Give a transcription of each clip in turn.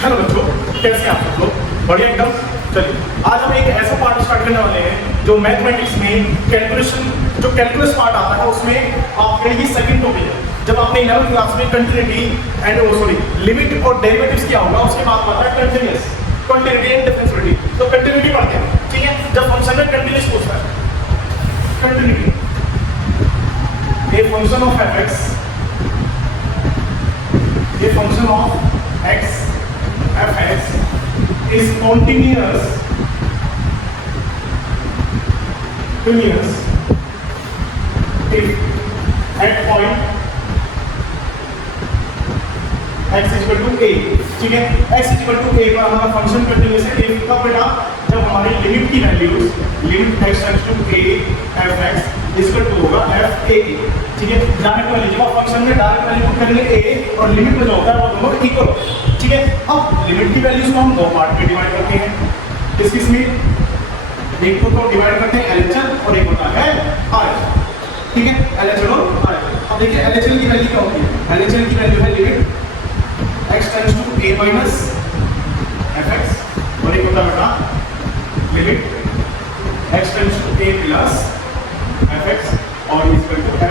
Hello बच्चों, कैसे हैं आप सब लोग? बढ़िया एकदम। चलिए, आज हम एक ऐसा पार्ट स्टार्ट करने वाले हैं जो मैथमेटिक्स में कैलकुलस पार्ट आता है, उसमें आपके लिए सेकंड टॉपिक है। जब आपने 11th क्लास में कंटिन्यूटी एंड लिमिट और डेरिवेटिव्स किया होगा, उसके बाद आता है कंटिन्यूटी एंड डिफरेंशिएबिलिटी। तो कंटिन्यूटी पढ़ते हैं, ठीक है। जब फंक्शन में कंटिन्यूस पूछता है, continuity a function of fx, a function of x fx is continuous if at point x is equal to a, ठीक है। x is equal to a पर हमारा फंक्शन कंटिन्यूअस है। if कब बेटा, जब हमारी लिमिट की values limit x tends to a fx equal to होगा f a, ठीक है। डायरेक्ट वैल्यू जब आप फंक्शन में डायरेक्ट वैल्यू पुट करेंगे a और लिमिट में जो होता है वो दोनों इक्वल होते हैं, ठीक है। अब लिमिट की वैल्यूज को हम दो पार्ट में डिवाइड करते हैं। किस में? एक को तो डिवाइड करते हैं LHS और एक होता है RHS, ठीक है। LHS और RHS। अब देखिए LHS की वैल्यू क्या होती है? LHS की वैल्यू है limit x tends to a minus fx और एक होता है बेटा limit x tends to a plus fx और इक्वल टू fa।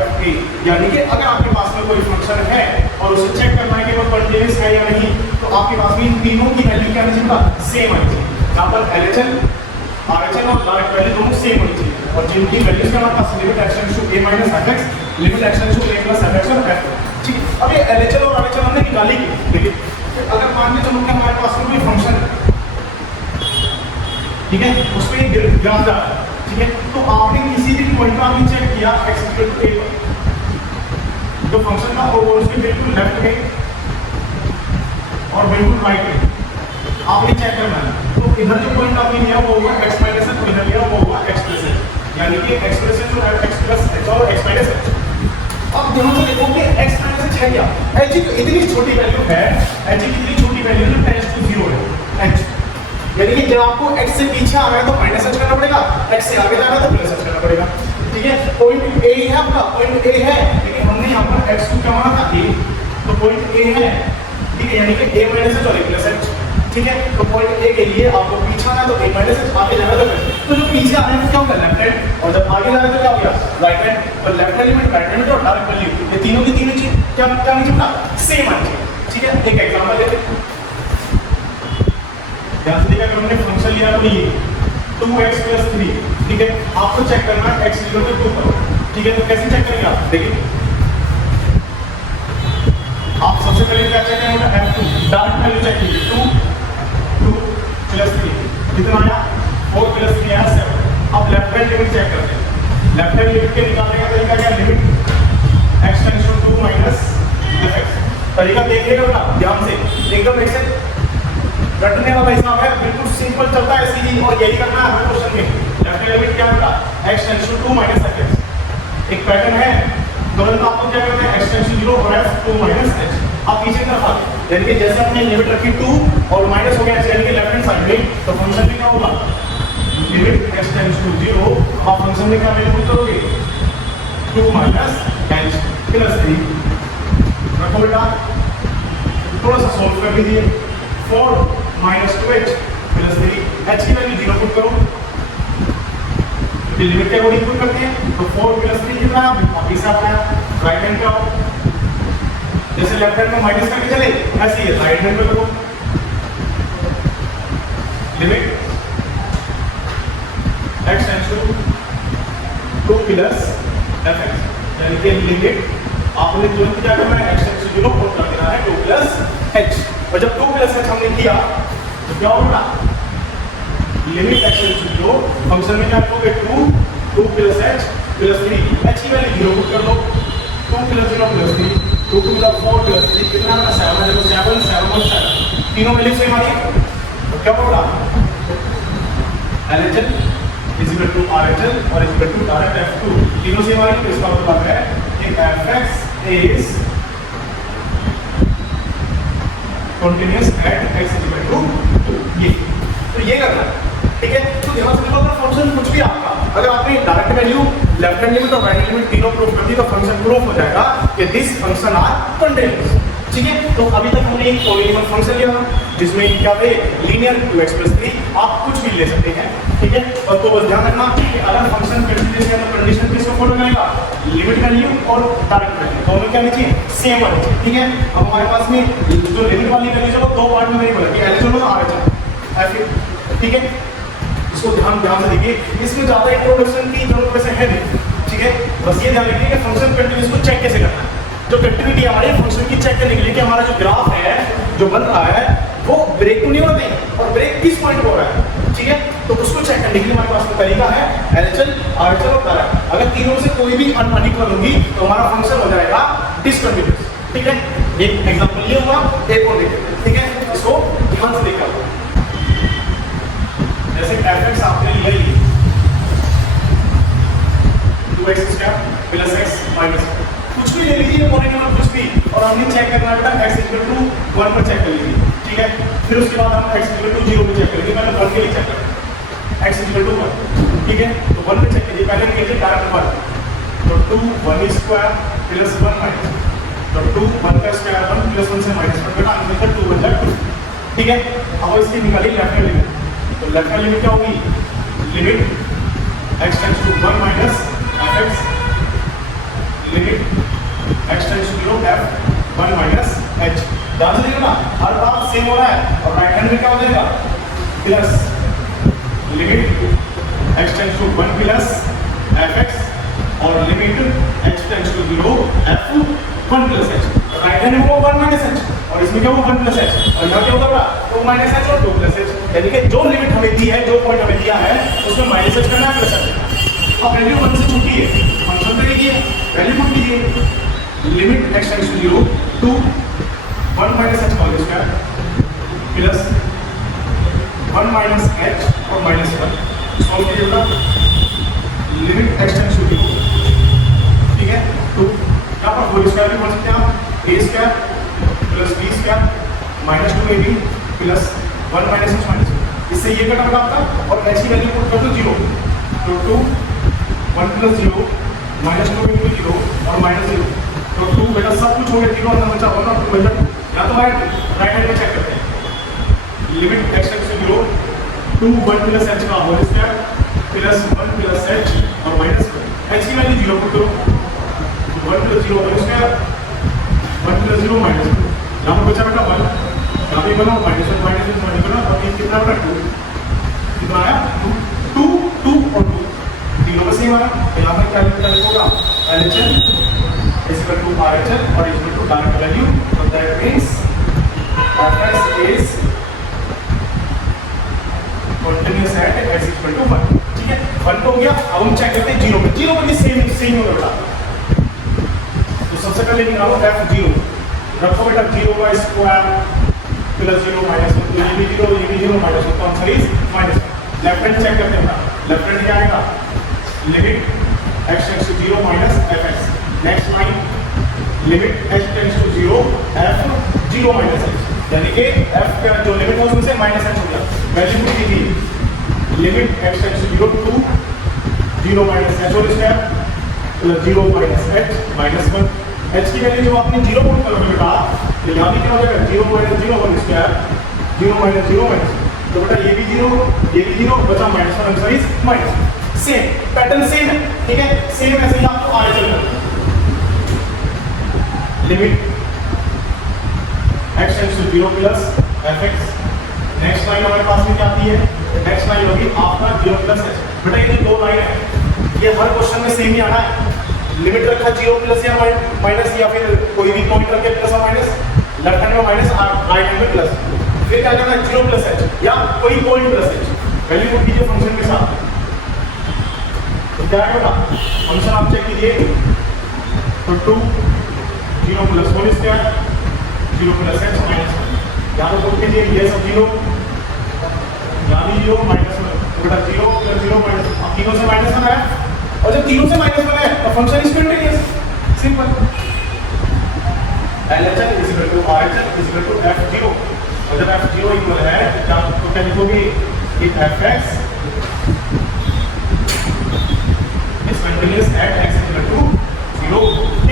यानी कि अगर आपके पास में कोई फंक्शन है और उसे चेक करना है कि वो कंटीन्यूअस है या नहीं, तो आपके पास में इन तीनों की वैल्यू क्या होनी चाहिए? सेम होनी चाहिए। यहाँ पर LHS, RHS और डायरेक्ट वैल्यू दोनों सेम होनी चाहिए। और जिनकी वैल्यूज का हमारे पास limit x tends to a minus fx, limit x tends to a plus fx और f, ठीक है। अब ये LHS और RHS हमने निकाली क्यों? देखिए, अगर मान के चलो कि हमारे पास में कोई फंक्शन है, ठीक है, उसमें एक ग्राफ जा रहा है, ठीक है। तो आपने किसी भी पॉइंट पर आपने चेक किया x इक्वल टू a पर, जो फंक्शन था वो उसके बिल्कुल लेफ्ट में और बिल्कुल राइट में आपने चेक करना है। तो इधर जो पॉइंट आपने लिया वो होगा x माइनस h, इधर लिया वो होगा x प्लस h, यानी कि x प्लस h और x प्लस h और x माइनस h। अब दोनों से देखो कि x माइनस h है क्या? h की इतनी छोटी वैल्यू है, h की इतनी छोटी वैल्यू है टेंड्स टू 0 है h, यानी कि जब आपको x से पीछे आ रहा है तो माइनस h करना पड़ेगा, x से आगे जा रहा है तो प्लस h करना पड़ेगा, ठीक है। पॉइंट a है आपका, पॉइंट a है, लेकिन हमने यहाँ पर x को क्या माना था a, तो पॉइंट a है, ठीक है, यानी कि a माइनस h और a प्लस h, ठीक है। तो पॉइंट a के लिए आपको पीछे आना है तो a माइनस h, आगे जाना तो जो पीछे आ रहे हैं क्या होगा? लेफ्ट हैंड, और जब आगे जा रहे हैं तो क्या हो गया? Right hand. तो left hand limit, right hand और डायरेक्ट वैल्यू, ये तीनों की तीनों चीज क्या नहीं जुड़ा? सेम आनी चाहिए, ठीक है। एक एग्जांपल लेते हैं, ध्यान से देखिए। अगर हमने फंक्शन लिया तो ये 2x प्लस 3, ठीक है। आपको चेक करना है x इक्वल टू 2 पर, ठीक है। तो कैसे चेक करेंगे आप? देखिए, आप सबसे पहले क्या चेक करेंगे? f2 डायरेक्ट वैल्यू चेक कीजिए। 2 प्लस 3 कितना आया? 4 प्लस 3 आया 7। अब लेफ्ट हैंड लिमिट चेक करते हैं। लेफ्ट हैंड लिमिट के निकालने का तरीका क्या? Limit x tends to 2 minus fx। तरीका देखिएगा बेटा ध्यान से, एकदम ऐसे रटने वाला हिसाब है, बिल्कुल सिंपल चलता है सीधी, और यही करना है हर क्वेश्चन में। लेफ्ट हैंड लिमिट क्या होगा? x tends to 2 minus fx। एक पैटर्न है, तुरंत आपको क्या करना है? x टेंड्स टू 0 और f 2 माइनस h। आप पीछे तरफ आते हैं, यानी कि जैसे हमने लिमिट रखी 2 और माइनस हो गया यानी कि लेफ्ट हैंड साइड में, तो फंक्शन में क्या होगा? लिमिट x टेंड्स टू 0, आप फंक्शन में क्या वैल्यू पुट करोगे? 2 माइनस h प्लस 3। रखो बेटा, थोड़ा सा सॉल्व कर दीजिए। 4 माइनस 2h प्लस 3, h की वैल्यू 0 पुट करो, लिमिट के अकॉर्डिंग पुट करते हैं। तो 4 प्लस 3 कितना है? वापस से आता है राइट हैंड पे आओ, जैसे लेफ्ट हैंड में माइनस करके चले ऐसे ही राइट हैंड पे करो। Limit x tends to 2 plus fx, यानी कि लिमिट आपने तुरंत क्या करना है? x टेंड्स टू 0 पुट कर देना है 2 प्लस h। और जब 2 प्लस h हमने किया तो क्या होगा? Limit x tends to 0, function में क्या करोगे? 2 प्लस h प्लस 3, h की वैल्यू 0 पुट कर दो। 2 प्लस 0 प्लस 3, 2 प्लस 4 प्लस 3 कितना है? 7 है, तो 7 7 और 7 तीनों वैल्यू सेम आ रही, तो क्या होगा? LHS is equal to RHS और इक्वल टू डायरेक्ट f2, तीनों सेम आ रही, तो इसका मतलब है कि fx is continuous at x is equal to 2। ये तो ये करना है, ठीक है। तो ध्यान से देखो, अगर फंक्शन कुछ भी आपका, अगर आपने direct value, left hand limit और राइट हैंड लिमिट तीनों प्रूफ कर दी, तो फंक्शन प्रूफ हो जाएगा कि दिस फंक्शन आर कंटीन्यूअस। ठीक है। तो अभी तक हमने एक पॉलिनॉमियल फंक्शन लिया जिसमें क्या थे, लीनियर 2x+3, आप कुछ भी ले सकते हैं, ठीक है। और तो बस ध्यान रखना कि अगर फंक्शन कंटीन्यूअस है तो कंडीशन किसको फॉलो करेगा, लिमिट वैल्यू और डायरेक्ट वैल्यू दोनों क्या होनी चाहिए, सेम होनी चाहिए, ठीक है। अब हमारे पास में जो लिमिट वाली वैल्यू है वो दो पार्ट में नहीं बनेगी, एलएचएल और आरएचएल, ठीक है। इसको ध्यान से देखिए, इसमें ज्यादा इंट्रोडक्शन की जरूरत वैसे है नहीं, ठीक है। बस ये ध्यान रखिए कि फंक्शन कंटीन्यूअस को चेक कैसे करना है, जो कंटिन्यूटी हमारे फंक्शन की चेक करने के लिए कि हमारा जो ग्राफ है जो बन रहा है वो ब्रेक तो नहीं हो रहा है और ब्रेक किस पॉइंट हो रहा है, ठीक है। तो उसको चेक करने के लिए हमारे पास में तरीका है एलएचएल, आरएचएल और डायरेक्ट। अगर तीनों में से कोई भी अनइक्वल होगी तो हमारा फंक्शन हो जाएगा डिसकंटिन्यूअस, ठीक है। एक एग्जांपल ये हुआ, एक और देखिए, ठीक है। इसको ध्यान से देखा, जैसे fx आपने लिया 2x² + x - कुछ भी ले लीजिए पॉलिनॉमियल कुछ भी, और हमने चेक करना बेटा x = 1 पर चेक कर लीजिए, ठीक है। फिर उसके बाद हम x = 0 पे चेक करेंगे, मैंने 1 के लिए चेक करा x = 1, ठीक है। तो 1 पे चेक कीजिए, पहले कीजिए डायरेक्ट 1, तो 2 1² + 1 - तो 2 1 का स्क्वायर 1 + 1 से -1 बेटा आंसर का 2 बन जाएगा, ठीक है। अब इसकी निकालिए लेफ्ट हैंड लिमिट, तो लेफ्ट हैंड लिमिट क्या होगी, limit x → 1 - fx limit x → 0 f 1 - h। ध्यान से देखना हर बार सेम हो रहा है, और राइट हैंड में क्या हो जाएगा, प्लस लिमिट x → 1 + fx और limit x → 0 f 1 + h। Right hand में वो 1 - h और इसमें क्या वो 1 + h, और यहाँ क्या होगा 2 - h और 2 + h। यानी कि जो लिमिट हमें दी है, जो पॉइंट हमें दिया है उसमें -h करना है, +h करना है। अब वैल्यू 1 से छूटी है, फंक्शन पे लीजिए, वैल्यू पुट कीजिए, लिमिट x → 0 2 1 - h² + 1 - h और -1 सॉल्व कीजिएगा, लिमिट x → 0, ठीक है। 2 यहाँ पर होल स्क्वायर भी बोल सकते हैं आप, a² + b² - 2ab + 1 - h - इससे ये कट होगा आपका, और h की वैल्यू पुट कर दो 0, तो 2 1 + 0 - 2 × 0 और -0, तो 2 बेटा सब कुछ हो गया, 0 अंदर बचा होगा, 2 बचा। या तो राइट हैंड में चेक करते हैं, लिमिट x → 0 2 1 + h का होल स्क्वायर + 1 + h और -1, h की वैल्यू 0 पुट करो, 1 + 0 होल स्क्वायर 1 + 0 -2, यहाँ पर बचा बेटा 1, यहाँ पे बनाओ -1 बना, और ये कितना बेटा 2, कितना आया 2 2 और 2 तीनों में सेम आया। यहाँ पर क्या होगा, LHL = RHL और = direct value, so that means fx is continuous at x = 1, ठीक है। 1 हो गया, अब हम चेक करते हैं 0 पे, 0 पे सेम होगा बेटा। तो सबसे पहले निकालो f0, रखो बेटा 0 का स्क्वायर + 0 - 1, तो ये भी 0 -1, तो answer is -1। Left hand check करते हैं, लेफ्ट हैंड क्या आएगा, लिमिट x → 0 - fx, next line limit h → 0 f 0 - h, यानी कि f का जो लिमिट है उसमें से -h हो गया, वैल्यू पुट कीजिए, limit x → 0 2 0 - h whole square + 0 - h -1, h की वैल्यू जो आपने 0 पुट करोगे बेटा, तो यहाँ भी क्या हो जाएगा 0 - 0 होल स्क्वायर 0 - 0 - तो बेटा ये भी 0 बचा -1, answer is -, same pattern same है, ठीक है। सेम ऐसे ही आपको आगे चलना, limit x → 0 + fx, next line हमारे पास में क्या आती है, नेक्स्ट लाइन होगी आपका 0 + h। बेटा ये जो दो लाइन है ये हर क्वेश्चन में सेम ही आना है, लिमिट रखा 0 + या माइनस, या फिर कोई भी पॉइंट रखे प्लस और माइनस, लेफ्ट हैंड में माइनस, राइट हैंड में प्लस, फिर क्या करना है 0 + h या कोई पॉइंट + h, वैल्यू पुट कीजिए फंक्शन के साथ, तो क्या आएगा फंक्शन आप चेक कीजिए, तो 2 0 + होल स्क्वायर 0 + h - 1, यहाँ पर पुट कीजिए ये सब 0 यहाँ भी 0 -1, बेटा 0 + 0 - अब तीनों से -1 है, और जब तीनों से -1 है तो function is continuous, simple. LHL = RHL = f0, और जब f0 इक्वल है तो क्या लिखोगे कि fx is continuous at x = 0।